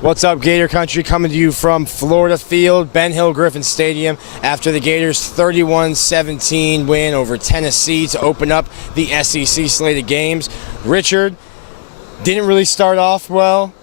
What's up, Gator Country? Coming to you from Florida Field, Ben Hill Griffin Stadium, after the Gators' 31-17 win over Tennessee to open up the SEC slate of games. Richard didn't really start off well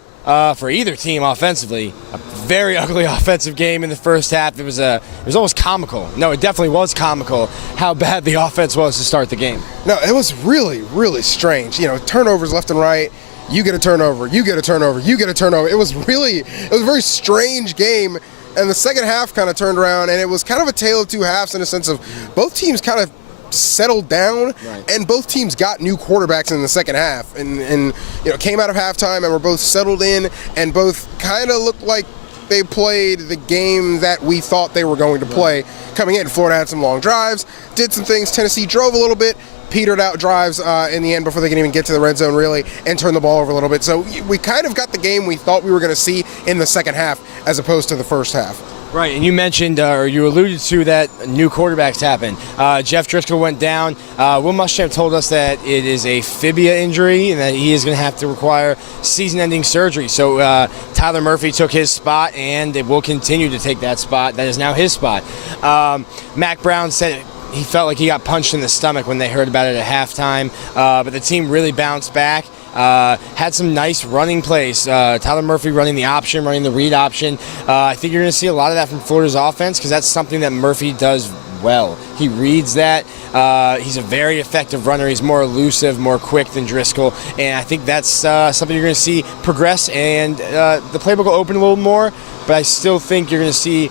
for either team offensively. A very ugly offensive game in the first half. It was almost comical. No, it definitely was comical how bad the offense was to start the game. No, it was really, really strange. Turnovers left and right. You get a turnover, you get a turnover, you get a turnover. It was a very strange game. And the second half kind of turned around, and it was kind of a tale of two halves in the sense of both teams kind of settled down, right, and both teams got new quarterbacks in the second half, and came out of halftime and were both settled in, and both kind of looked like they played the game that we thought they were going to play coming in. Florida had some long drives, did some things. Tennessee drove a little bit, petered out drives in the end before they can even get to the red zone really, and turn the ball over a little bit. So we kind of got the game we thought we were going to see in the second half as opposed to the first half. Right, and you mentioned, or you alluded to, that new quarterbacks happened. Jeff Driscoll went down. Will Muschamp told us that it is a fibia injury and that he is going to have to require season-ending surgery. So Tyler Murphy took his spot, and it will continue to take that spot. That is now his spot. Mac Brown said he felt like he got punched in the stomach when they heard about it at halftime, but the team really bounced back. Had some nice running plays. Tyler Murphy running the option, running the read option. I think you're going to see a lot of that from Florida's offense because that's something that Murphy does well. He reads that. He's a very effective runner. He's more elusive, more quick than Driscoll, and I think that's something you're going to see progress, and the playbook will open a little more, but I still think you're going to see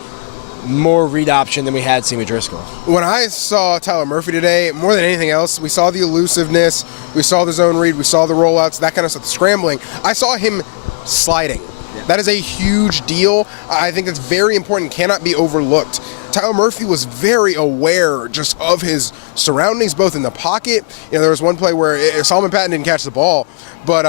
more read option than we had seen with Driscoll. When I saw Tyler Murphy today, more than anything else, we saw the elusiveness, we saw the zone read, we saw the rollouts, that kind of stuff, the scrambling. I saw him sliding. Yeah. That is a huge deal. I think that's very important, cannot be overlooked. Tyler Murphy was very aware just of his surroundings, both in the pocket. There was one play where Solomon Patton didn't catch the ball, but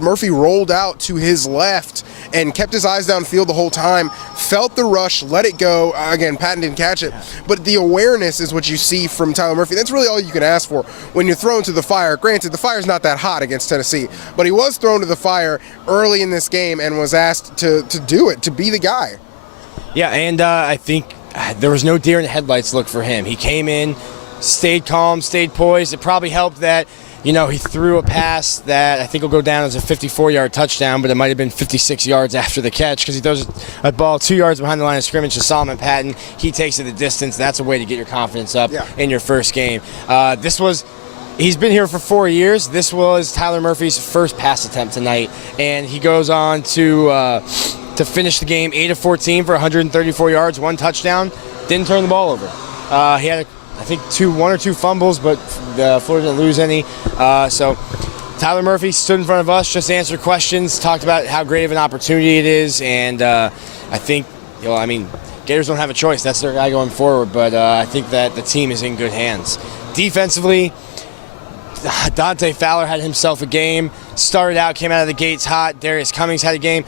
Murphy rolled out to his left and kept his eyes downfield the whole time, felt the rush, let it go. Again, Patton didn't catch it, but the awareness is what you see from Tyler Murphy. That's really all you can ask for when you're thrown to the fire. Granted, the fire's not that hot against Tennessee, but he was thrown to the fire early in this game and was asked to do it, to be the guy. Yeah, and I think there was no deer in the headlights look for him. He came in, stayed calm, stayed poised. It probably helped that, he threw a pass that I think will go down as a 54-yard touchdown, but it might have been 56 yards after the catch because he throws a ball 2 yards behind the line of scrimmage to Solomon Patton. He takes it the distance. That's a way to get your confidence up in your first game. He's been here for 4 years. This was Tyler Murphy's first pass attempt tonight, and he goes on to finish the game 8 of 14 for 134 yards, 1 touchdown. Didn't turn the ball over. He had, I think, one or two fumbles, but Florida didn't lose any. So Tyler Murphy stood in front of us, just answered questions, talked about how great of an opportunity it is, and I think, Gators don't have a choice. That's their guy going forward, but I think that the team is in good hands. Defensively, Dante Fowler had himself a game. Started out, came out of the gates hot. Darius Cummings had a game.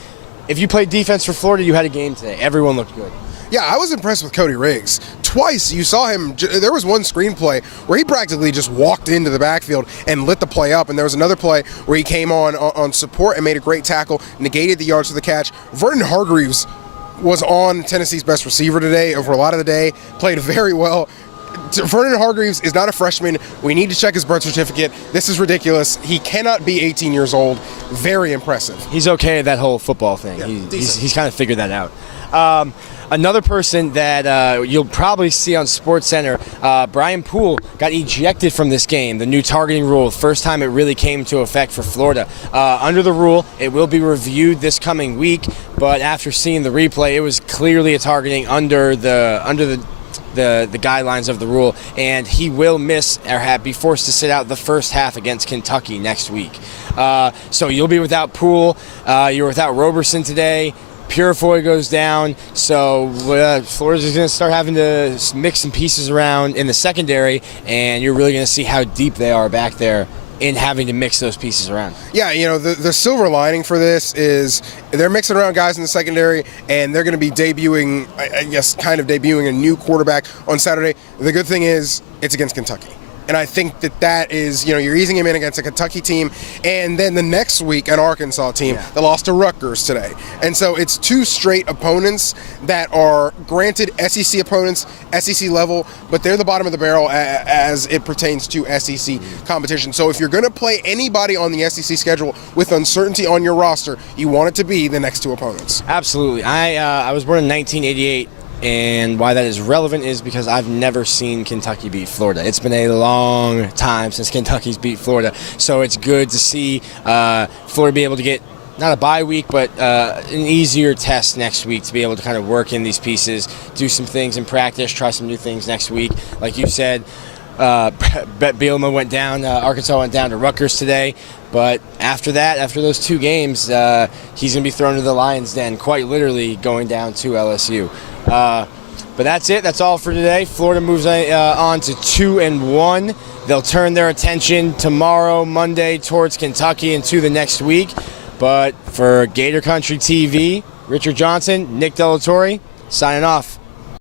If you played defense for Florida, you had a game today. Everyone looked good. Yeah, I was impressed with Cody Riggs. Twice you saw him, there was one screenplay where he practically just walked into the backfield and lit the play up, and there was another play where he came on support and made a great tackle, negated the yards for the catch. Vernon Hargreaves was on Tennessee's best receiver today over a lot of the day, played very well. Vernon Hargreaves is not a freshman. We need to check his birth certificate. This is ridiculous. He cannot be 18 years old. Very impressive. He's okay at that whole football thing. Yeah, he's kind of figured that out. Another person that you'll probably see on SportsCenter, Brian Poole got ejected from this game, the new targeting rule. First time it really came to effect for Florida. Under the rule, it will be reviewed this coming week, but after seeing the replay, it was clearly a targeting under the guidelines of the rule, and he will miss or be forced to sit out the first half against Kentucky next week. So you'll be without Poole. You're without Roberson today. Purifoy goes down, so Florida's going to start having to mix some pieces around in the secondary, and you're really going to see how deep they are back there in having to mix those pieces around. Yeah, the silver lining for this is they're mixing around guys in the secondary, and they're going to be debuting a new quarterback on Saturday. The good thing is it's against Kentucky. And I think that is, you're easing him in against a Kentucky team, and then the next week an Arkansas team that lost to Rutgers today. And so it's 2 straight opponents that are, granted, SEC opponents, SEC level, but they're the bottom of the barrel as it pertains to SEC competition. So if you're going to play anybody on the SEC schedule with uncertainty on your roster, you want it to be the next 2 opponents. Absolutely. I was born in 1988. And why that is relevant is because I've never seen Kentucky beat Florida. It's been a long time since Kentucky's beat Florida. So it's good to see Florida be able to get not a bye week, but an easier test next week to be able to kind of work in these pieces, do some things in practice, try some new things next week. Like you said, Bielema went down, Arkansas went down to Rutgers today. But after that, after those 2 games, he's going to be thrown to the lion's den, quite literally going down to LSU. But that's it. That's all for today. Florida moves on to 2-1. They'll turn their attention tomorrow, Monday, towards Kentucky and to the next week. But for Gator Country TV, Richard Johnson, Nick Delatorre, signing off.